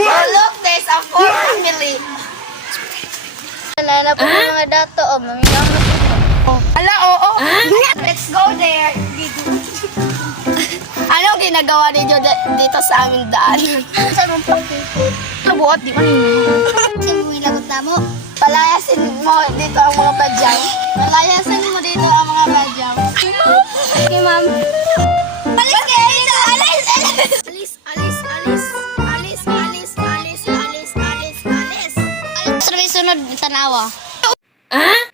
Look, there's a full family. Nalala po ng mga dato. O, maminang na po. Ala, oo. Let's go there. Anong ginagawa ninyo dito sa aming daan? Saan mong paki? Nabuot, di ba ninyo? Sino mo ilagot na mo? Palayasin mo dito ang mga badyaw. Palayasan mo dito ang mga badyaw. Okay, ma'am. Alis kayo dito! Alis! Alis! Alis! Alis! Alis! Alis! Alis! Alis! Alis! Alis! Alis! Ano may sunod tanawa? Ah?